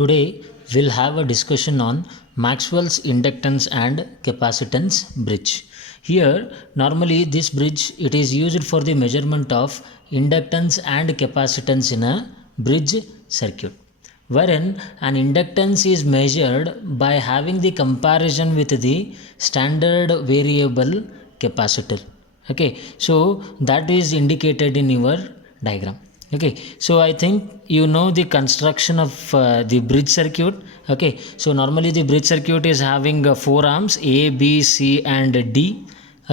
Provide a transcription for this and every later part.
Today we'll have a discussion on Maxwell's inductance and capacitance bridge. Here normally this bridge it is used for the measurement of inductance and capacitance in a bridge circuit, wherein an inductance is measured by having the comparison with the standard variable capacitor. Okay, so that is indicated in your diagram. Okay, so I think you know the construction of the bridge circuit. Okay, so normally the bridge circuit is having 4 arms A, B, C and D.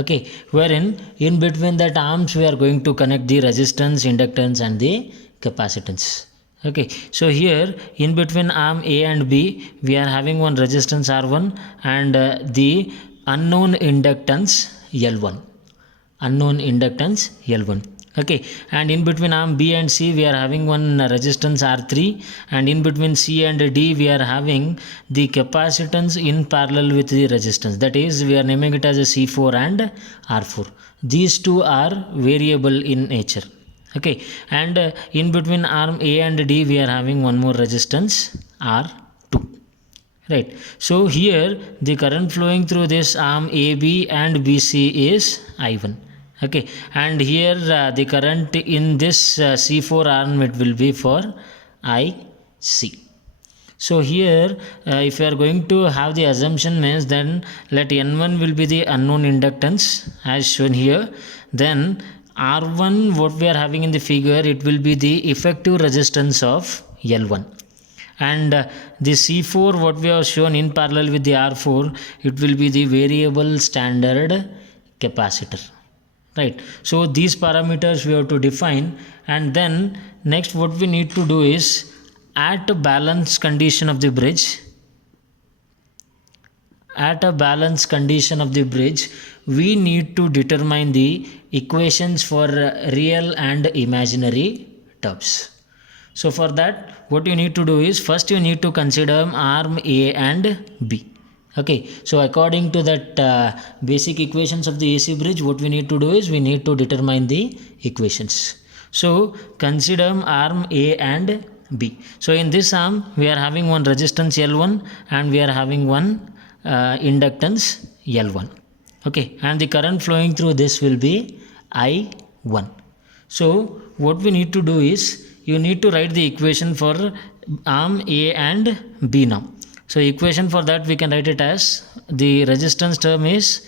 Okay, wherein in between that arms we are going to connect the resistance, inductance and the capacitance. Okay, so here in between arm A and B we are having one resistance R1 and the unknown inductance L1. Okay, and in between arm B and C we are having one resistance R3, and in between C and D we are having the capacitance in parallel with the resistance, that is we are naming it as a C4 and R4. These two are variable in nature. Okay, and in between arm A and D we are having one more resistance R2. Right, so here the current flowing through this arm AB and BC is I1. Okay, and here the current in this C4 arm it will be for IC. So here if you are going to have the assumption means, then let N1 will be the unknown inductance as shown here, then R1 what we are having in the figure, it will be the effective resistance of L1, and the C4 what we have shown in parallel with the R4, it will be the variable standard capacitor. Right, so these parameters we have to define, and then next what we need to do is, at a balance condition of the bridge, we need to determine the equations for real and imaginary terms. So for that what you need to do is, first you need to consider arm A and B. Okay, so according to that basic equations of the AC bridge, what we need to do is we need to determine the equations. So consider arm A and B. So in this arm we are having one resistance L1 and we are having one inductance L1. Okay, and the current flowing through this will be I1. So what we need to do is, you need to write the equation for arm A and B now. So equation for that we can write it as, the resistance term is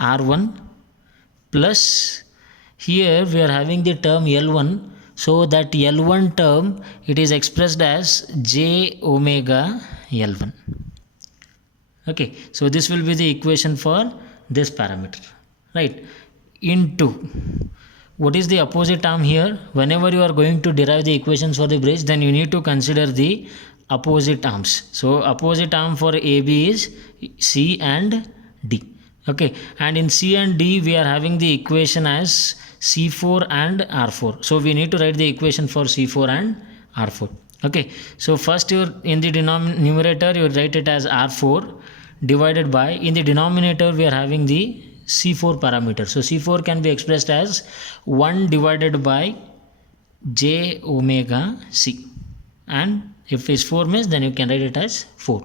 R1 plus, here we are having the term L1, so that L1 term it is expressed as J omega L1. Okay, so this will be the equation for this parameter, right, into, what is the opposite arm here? Whenever you are going to derive the equations for the bridge, then you need to consider the opposite arms. So opposite arm for AB is C and D. Okay, and in C and D we are having the equation as C4 and R4. So we need to write the equation for C4 and R4. Okay, so first you in the numerator you write it as R4 divided by, in the denominator we are having the C4 parameter. So C4 can be expressed as 1 divided by J omega C, and if it's 4 means then you can write it as 4.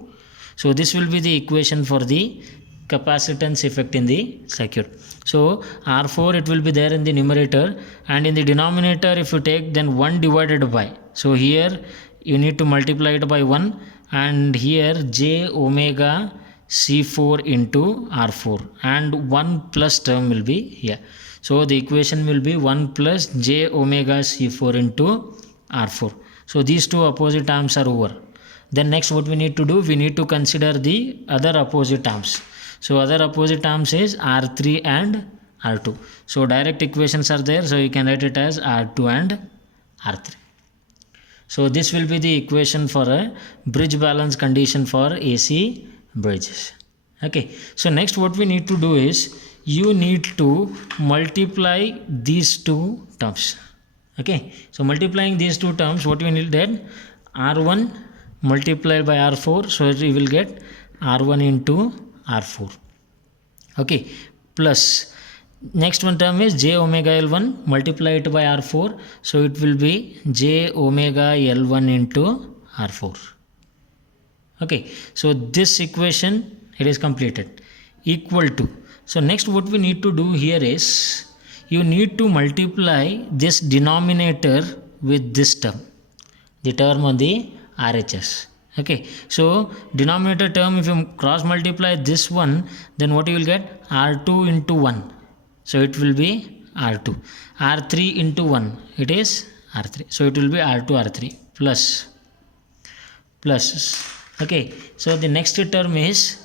So this will be the equation for the capacitance effect in the circuit. So R4 it will be there in the numerator, and in the denominator if you take then 1 divided by, so here you need to multiply it by 1, and here J omega C4 into R4, and 1 plus term will be here. So the equation will be 1 plus J omega C4 into R4. So these two opposite arms are over. Then next what we need to do, we need to consider the other opposite arms. So other opposite arms is R3 and R2. So direct equations are there, so you can write it as R2 and R3. So this will be the equation for a bridge balance condition for AC bridges. Okay, so next what we need to do is, you need to multiply these two terms. Okay, so multiplying these two terms, what we need, then R1 multiplied by R4, so we will get R1 into R4. Okay, plus next one term is J omega L1, multiply it by R4, so it will be J omega L1 into R4. Okay, so this equation, it is completed, equal to. So next what we need to do here is, you need to multiply this denominator with this term, the term on the RHS. Okay, so denominator term, if you cross multiply this one, then what you will get? R2 into 1. So it will be R2. R3 into 1, it is R3. So it will be R2 R3 plus. Okay, so the next term is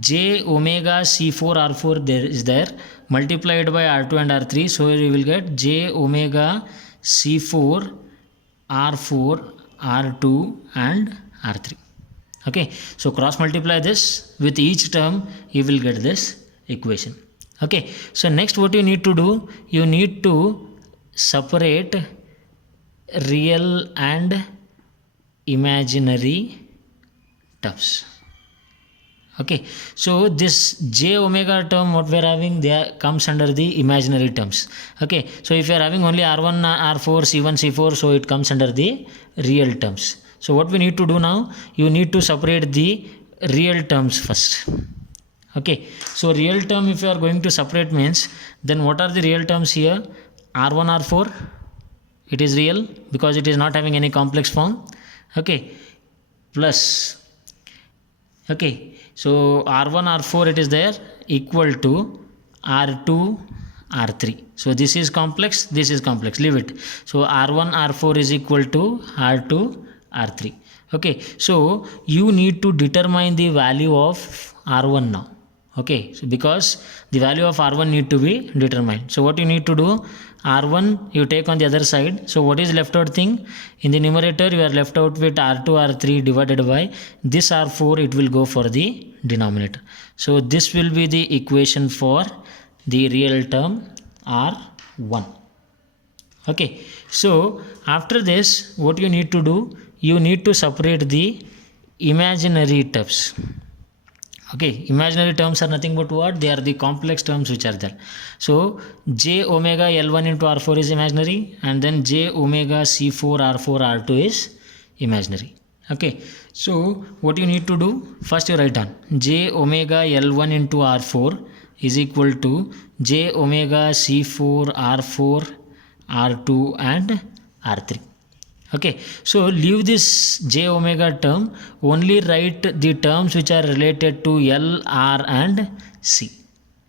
j omega C4 R4 there is there, multiplied by R2 and R3. So you will get j omega C4 R4 R2 and R3. Okay, so cross multiply this with each term, you will get this equation. Okay, so next what you need to do, you need to separate real and imaginary terms. Okay, so this j omega term what we are having, there comes under the imaginary terms. Okay, so if you are having only R1 R4 C1 C4, so it comes under the real terms. So what we need to do now, you need to separate the real terms first. Okay, so real term, if you are going to separate means, then what are the real terms here? R1 R4, it is real because it is not having any complex form. Okay, plus, okay, so R1 R4 it is there, equal to R2 R3. So this is complex, this is complex, leave it. So R1 R4 is equal to R2 R3. Okay, so you need to determine the value of R1 now. Okay, so because the value of R1 need to be determined. So what you need to do, R1 you take on the other side. So what is left out thing? In the numerator you are left out with R2 R3 divided by this R4, it will go for the denominator. So this will be the equation for the real term R1. Okay, so after this what you need to do, you need to separate the imaginary terms. Okay, imaginary terms are nothing but what? They are the complex terms which are there. So j omega L1 into R4 is imaginary, and then j omega C4 R4 R2 is imaginary. Okay, so what you need to do, first you write down j omega L1 into R4 is equal to j omega C4 R4 R2 and R3. Okay, so leave this j omega term, only write the terms which are related to L, R and C.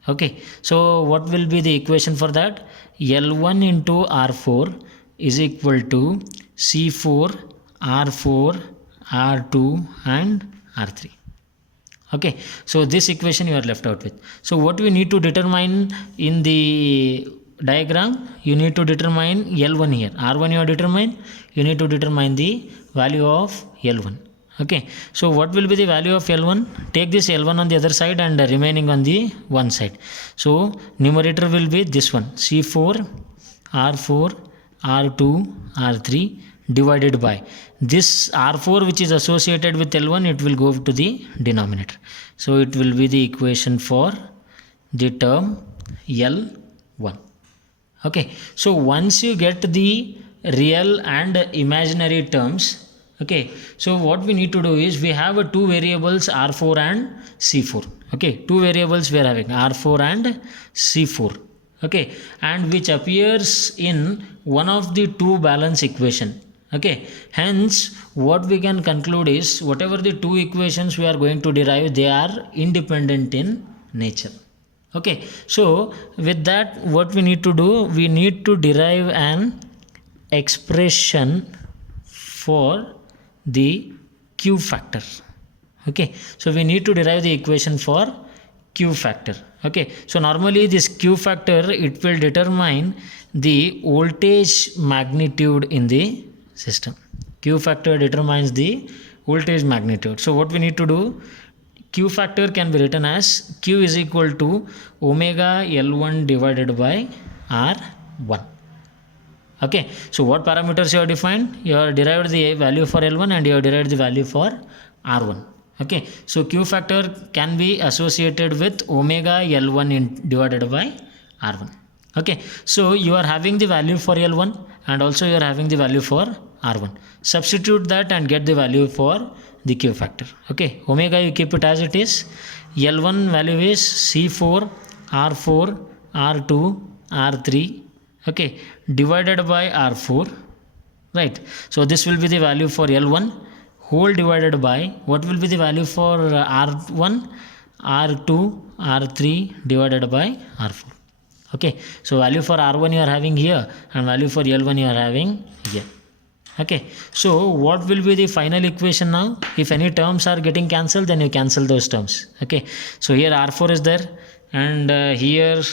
Okay, so what will be the equation for that? L1 into R4 is equal to C4 R4 R2 and R3. Okay, so this equation you are left out with. So what we need to determine in the diagram, you need to determine L1 here. R1 you are determined, you need to determine the value of L1. Okay, so what will be the value of L1? Take this L1 on the other side and remaining on the one side. So numerator will be this one, C4 R4 R2 R3 divided by this R4 which is associated with L1, it will go to the denominator. So it will be the equation for the term L1. Okay, so once you get the real and imaginary terms, okay, so what we need to do is, we have two variables R4 and C4. Okay, two variables we are having, R4 and C4. Okay, and which appears in one of the two balance equation. Okay, hence what we can conclude is, whatever the two equations we are going to derive, they are independent in nature. Okay, so with that what we need to do, we need to derive an expression for the Q factor. Okay, so we need to derive the equation for Q factor. Okay, so normally this Q factor, it will determine the voltage magnitude in the system. Q factor determines the voltage magnitude. So what we need to do, Q factor can be written as Q is equal to omega L1 divided by R1. Okay, so what parameters you have defined? You have derived the value for L1 and you have derived the value for R1. Okay, so Q factor can be associated with omega L1 divided by R1. Okay, so you are having the value for L1 and also you are having the value for R1. Substitute that and get the value for the Q factor. Okay, omega you keep it as it is. L1 value is C4 R4 R2 R3, okay, divided by R4, right? So this will be the value for L1 whole divided by what will be the value for R1 R2 R3 divided by R4. Okay, so value for R1 you are having here and value for L1 you are having here. Okay, so what will be the final equation now? If any terms are getting cancelled, then you cancel those terms. Okay, so here R4 is there and here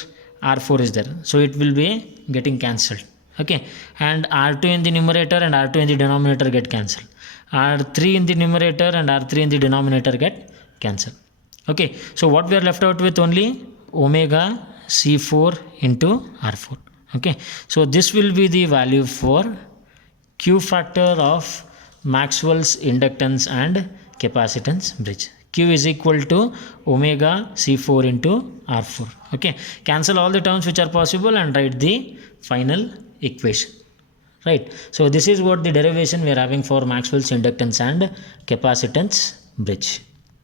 R4 is there, so it will be getting cancelled. Okay, and R2 in the numerator and R2 in the denominator get cancelled. R3 in the numerator and R3 in the denominator get cancelled. Okay, so what we are left out with only omega C4 into R4. Okay, so this will be the value for Q factor of Maxwell's inductance and capacitance bridge. Q is equal to omega C4 into R4. Okay, cancel all the terms which are possible and write the final equation. Right, so this is what the derivation we are having for Maxwell's inductance and capacitance bridge.